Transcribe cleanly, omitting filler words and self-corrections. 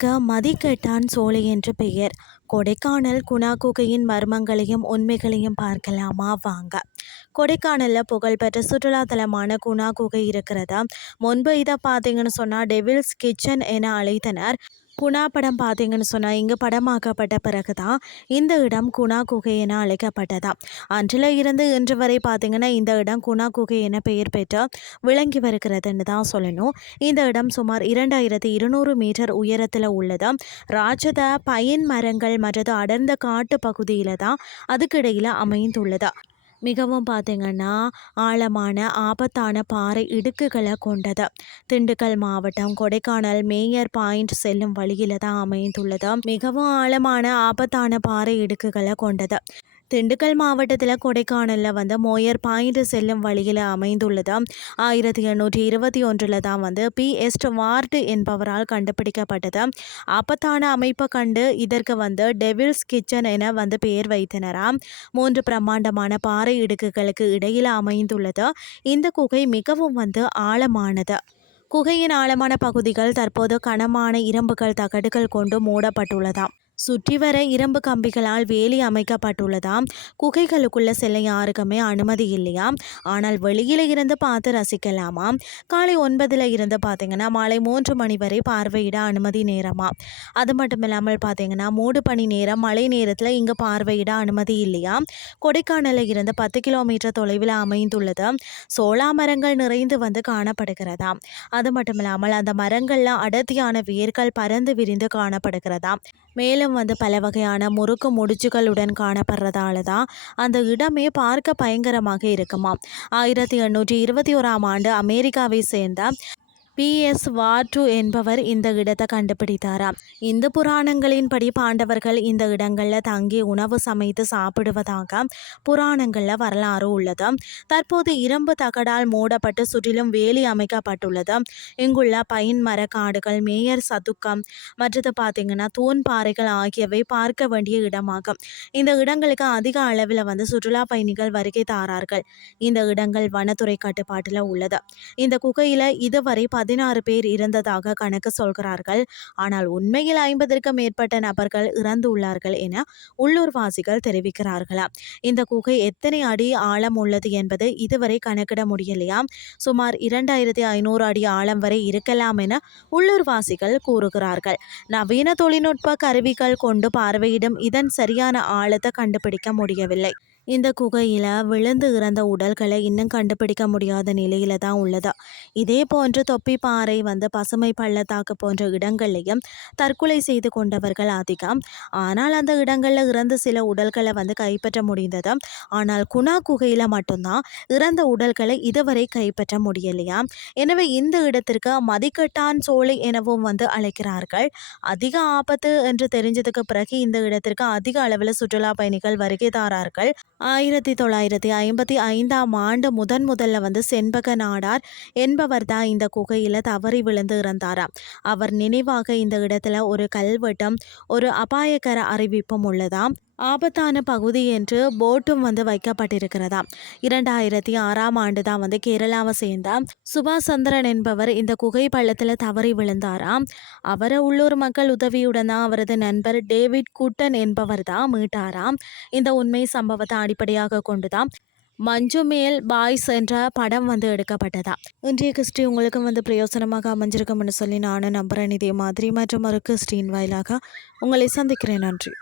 இடத்திற்கு மதிக்கெட்டான் சோலை என்று பெயர். கொடைக்கானல் குணா குகையின் மர்மங்களையும் உண்மைகளையும் பார்க்கலாமா வாங்க. கொடைக்கானலில் புகழ்பெற்ற சுற்றுலா தலமான குணா குகை இருக்கிறதா. முன்பு இதை பார்த்தீங்கன்னு சொன்னால் டெவில்ஸ் கிச்சன் என அழைத்தனர். குணா படம் பார்த்தீங்கன்னு சொன்னால் இங்கே படமாக்கப்பட்ட பிறகு தான் இந்த இடம் குணா குகை என அழைக்கப்பட்டதா. அன்றில் இருந்து இன்று வரை பார்த்தீங்கன்னா இந்த இடம் குணா குகை என பெயர் பெற்று விளங்கி வருகிறதுன்னு தான் சொல்லணும். இந்த இடம் சுமார் 2200 மீட்டர் உயரத்தில் உள்ளது. ராட்சத பைன் மரங்கள் மற்றது அடர்ந்த காட்டு பகுதியில் தான் அதுக்கிடையில் அமைந்துள்ளது. மிகவும் பார்த்திங்கன்னா ஆழமான ஆபத்தான பாறை இடுக்குகளை கொண்டது. திண்டுக்கல் மாவட்டம் கொடைக்கானல் மேயர் பாயிண்ட் செல்லும் வழியில் தான் அமைந்துள்ளது. மிகவும் ஆழமான ஆபத்தான பாறை இடுக்குகளை கொண்டது. திண்டுக்கல் மாவட்டத்தில் கொடைக்கானலில் மோயர் பாயிண்ட் செல்லும் வழியில் அமைந்துள்ளது. 1821 தான் P.S. வார்டு என்பவரால் கண்டுபிடிக்கப்பட்டது. ஆபத்தான அமைப்பை கண்டு இதற்கு டெவில்ஸ் கிச்சன் என பெயர் வைத்தனராம். 3 பிரம்மாண்டமான பாறை இடுக்குகளுக்கு இடையில் அமைந்துள்ளது. இந்த குகை மிகவும் ஆழமானது. குகையின் ஆழமான பகுதிகள் தற்போது கனமான இரும்புகள் தகடுகள் கொண்டு மூடப்பட்டுள்ளதாம். சுற்றி வர இரும்பு கம்பிகளால் வேலி அமைக்கப்பட்டுள்ளதாம். குகைகளுக்குள்ள செல்ல யாருக்குமே அனுமதி இல்லையாம். ஆனால் வெளியில இருந்து பார்த்து ரசிக்கலாமாம். காலை 9 இருந்து பார்த்தீங்கன்னா மாலை 3 மணி வரை பார்வையிட அனுமதி நேரமா. அது மட்டும் இல்லாமல் பார்த்தீங்கன்னா மூடு பனி நேரம் மழை நேரத்தில் இங்கு பார்வையிட அனுமதி இல்லையா. கொடைக்கானலில் இருந்து 10 கிலோமீட்டர் தொலைவில் அமைந்துள்ளது. சோளா மரங்கள் நிறைந்து காணப்படுகிறதா. அது மட்டும் இல்லாமல் அந்த மரங்கள்ல அடர்த்தியான வேர்கள் பறந்து விரிந்து காணப்படுகிறதா. மேலும் பல வகையான முறுக்கு முடிச்சுகளுடன் காணப்படுறதால தான் அந்த இடமே பார்க்க பயங்கரமாக இருக்குமா. 1821 ஆண்டு அமெரிக்காவை சேர்ந்த P.S. வார்டு என்பவர் இந்த இடத்தை கண்டுபிடித்தாராம். இந்து புராணங்களின்படி பாண்டவர்கள் இந்த இடங்களில் தங்கி உணவு சமைத்து சாப்பிடுவதாக புராணங்களில் வரலாறு உள்ளது. தற்போது இரும்பு தகடால் மூடப்பட்டு சுற்றிலும் வேலி அமைக்கப்பட்டுள்ளது. இங்குள்ள பைன் மரக்காடுகள் மேயர் சதுக்கம் மற்றது பார்த்திங்கன்னா தூண் பாறைகள் ஆகியவை பார்க்க வேண்டிய இடமாகும். இந்த இடங்களுக்கு அதிக அளவில் சுற்றுலா பயணிகள் வருகை தாரார்கள். இந்த இடங்கள் வனத்துறை கட்டுப்பாட்டில் உள்ளது. இந்த குகையில் இதுவரை 16 பேர் இறந்ததாக கணக்கு சொல்கிறார்கள். ஆனால் உண்மையில் 50க்கும் மேற்பட்ட நபர்கள் இறந்துள்ளார்கள் என உள்ளூர்வாசிகள் தெரிவிக்கிறார்களாம். இந்த குகை எத்தனை அடி ஆழம் உள்ளது என்பது இதுவரை கணக்கிட முடியலையாம். சுமார் 2500 அடி ஆழம் வரை இருக்கலாம் என உள்ளூர்வாசிகள் கூறுகிறார்கள். நவீன தொழில்நுட்ப கருவிகள் கொண்டு பார்வையிடும் இதன் சரியான ஆழத்தை கண்டுபிடிக்க முடியவில்லை. இந்த குகையில் விழுந்து இறந்த உடல்களை இன்னும் கண்டுபிடிக்க முடியாத நிலையில தான் உள்ளது. இதே போன்று தொப்பி பாறை பசுமை பள்ளத்தாக்கு போன்ற இடங்கள்லையும் தற்கொலை செய்து கொண்டவர்கள் அதிகம். ஆனால் அந்த இடங்களில் இறந்த சில உடல்களை கைப்பற்ற முடிந்தது. ஆனால் குணா குகையில் மட்டும்தான் இறந்த உடல்களை இதுவரை கைப்பற்ற முடியலையா. எனவே இந்த இடத்திற்கு மதிக்கட்டான் சோலை எனவும் அழைக்கிறார்கள். அதிக ஆபத்து என்று தெரிஞ்சதுக்கு பிறகு இந்த இடத்திற்கு அதிக அளவில் சுற்றுலா பயணிகள் வருகை தாரார்கள். 1955 ஆண்டு முதல்ல செண்பக நாடார் என்பவர் தான் இந்த குகையில் தவறி விழுந்து இறந்தாராம். அவர் நினைவாக இந்த இடத்துல ஒரு கல்வெட்டும் ஒரு அபாயகர அறிவிப்பும் உள்ளதாம். ஆபத்தான பகுதி என்று போட்டும் வைக்கப்பட்டிருக்கிறதா. 2006 ஆண்டு தான் கேரளாவை சேர்ந்த சுபாஷ் சந்திரன் என்பவர் இந்த குகை பள்ளத்தில் தவறி விழுந்தாராம். அவரை உள்ளூர் மக்கள் உதவியுடன் தான் அவரது நண்பர் டேவிட் குட்டன் என்பவர் தான் மீட்டாராம். இந்த உண்மை சம்பவத்தை அடிப்படையாக கொண்டுதான் மஞ்சு மேல் பாய்ஸ் என்ற படம் எடுக்கப்பட்டதா. இன்றைய கிறிஸ்டி உங்களுக்கு பிரயோசனமாக அமைஞ்சிருக்கும்னு சொல்லி நானும் நம்புறேன். இதே மாதிரி மற்றும் ஒரு கிறிஸ்டின் வாயிலாக உங்களை சந்திக்கிறேன். நன்றி.